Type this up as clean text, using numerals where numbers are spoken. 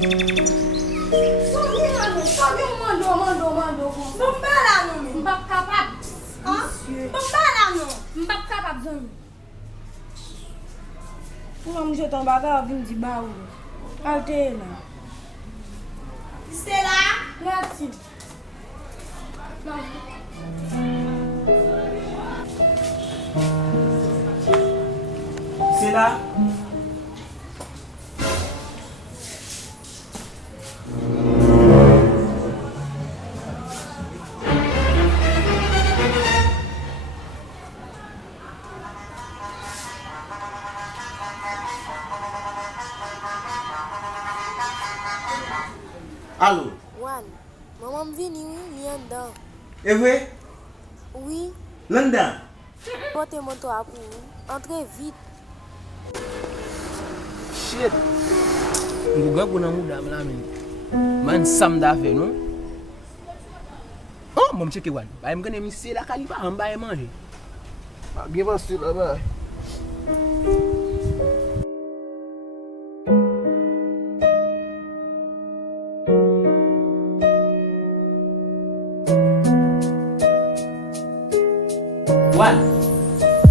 Mando. M'pas capable. M'pas capable zami. Pour moi, je t'en bagarre, je dis bah ou. Alte là. C'est là. Merci. C'est là. Allô? Wan, maman me vini, oui, en dedans. Et vrai? Oui, London? portez mon toit pour vous. Entrez vite. Shit. Nguga kuna muda mlami. Man sam da fe non? Oh, mon cheke wan. Ba m gane mi se la kalifa an ba e manger. Give us still ba. Wan. Wan.